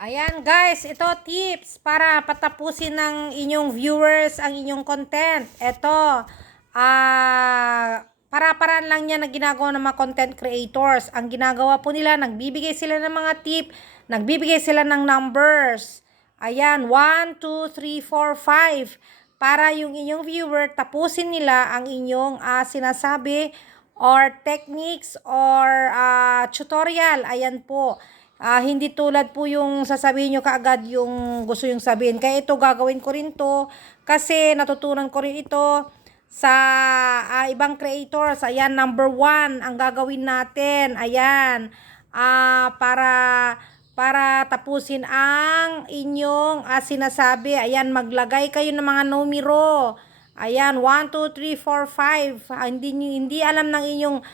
Ayan guys, ito tips para patapusin ng inyong viewers ang inyong content. Ito, para-paraan lang yan na ginagawa ng mga content creators. Ang ginagawa po nila, nagbibigay sila ng mga tip, nagbibigay sila ng numbers. Ayan, 1, 2, 3, 4, 5. Para yung inyong viewer, tapusin nila ang inyong sinasabi or techniques or tutorial. Ayan po. Hindi tulad po yung sasabihin nyo kaagad yung gusto yung sabihin. Kaya ito gagawin ko rin to kasi natutunan ko rin ito sa ibang creators. Ayan, number 1 ang gagawin natin. Ayan, para tapusin ang inyong sinasabi. Ayan, maglagay kayo ng mga numero. Ayan, 1, 2, 3, 4, 5. Hindi alam ng inyong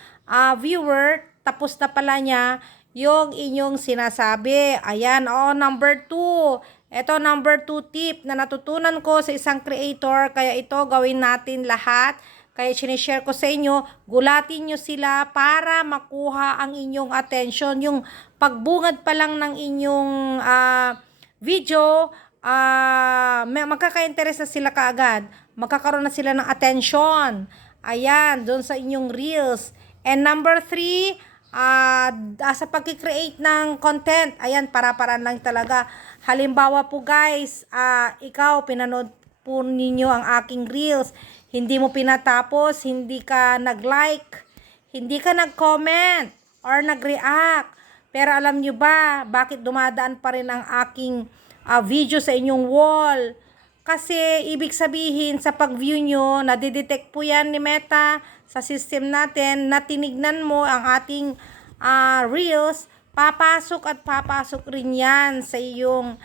viewer, tapos na pala niya yung inyong sinasabi. Ayan, number 2. Ito, number 2 tip na natutunan ko sa isang creator. Kaya ito, gawin natin lahat. Kaya sinishare ko sa inyo, gulatin nyo sila para makuha ang inyong attention. Yung pagbungad pa lang ng inyong video, magkaka-interest na sila kaagad. Magkakaroon na sila ng attention. Ayan, doon sa inyong reels. And number 3, sa pag-create ng content, ayan, para-paraan lang talaga. Halimbawa po guys, ikaw, pinanood po ninyo ang aking reels, hindi mo pinatapos, hindi ka nag-like, hindi ka nag-comment, or nag-react. Pero alam nyo ba, bakit dumadaan pa rin ang aking video sa inyong wall? Kasi ibig sabihin sa pag-view nyo, nadidetect po yan ni Meta sa system natin na tinignan mo ang ating reels, papasok at papasok rin yan sa iyong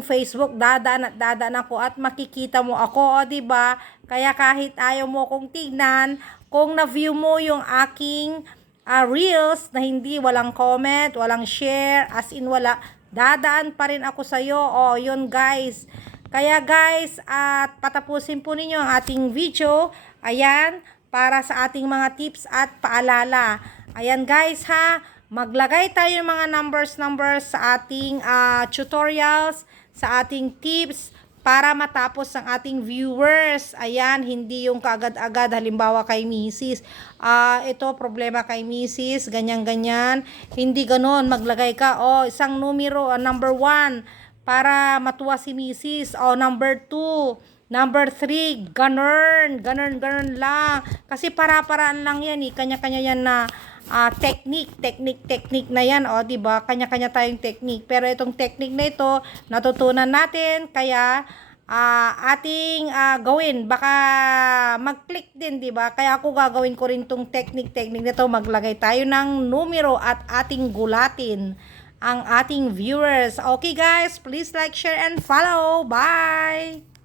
Facebook. Dadaan at dadaan ako at makikita mo ako, o diba? Kaya kahit ayaw mo kong tignan, kung na-view mo yung aking reels na hindi, walang comment, walang share, as in wala, dadaan pa rin ako sa'yo. O, yun guys. Kaya guys, at patapusin po ninyo ang ating video. Ayan, para sa ating mga tips at paalala. Ayan guys ha, maglagay tayo ng mga numbers sa ating tutorials, sa ating tips, para matapos ang ating viewers. Ayan, hindi yung kaagad-agad. Halimbawa kay Mrs. Ito, problema kay Mrs. Ganyan-ganyan. Hindi ganon, maglagay ka. Isang numero, number 1. Para matuwa si Mrs. Number 2, number 3, ganun lang. Kasi para-paraan lang yan eh. Kanya-kanya yan na technique na yan. Diba? Kanya-kanya tayong technique. Pero itong technique na ito, natutunan natin. Kaya, ating gawin. Baka mag-click din, diba? Kaya ako gagawin ko rin itong technique na ito. Maglagay tayo ng numero at ating gulatin ang ating viewers. Okay guys, please like, share, and follow. Bye!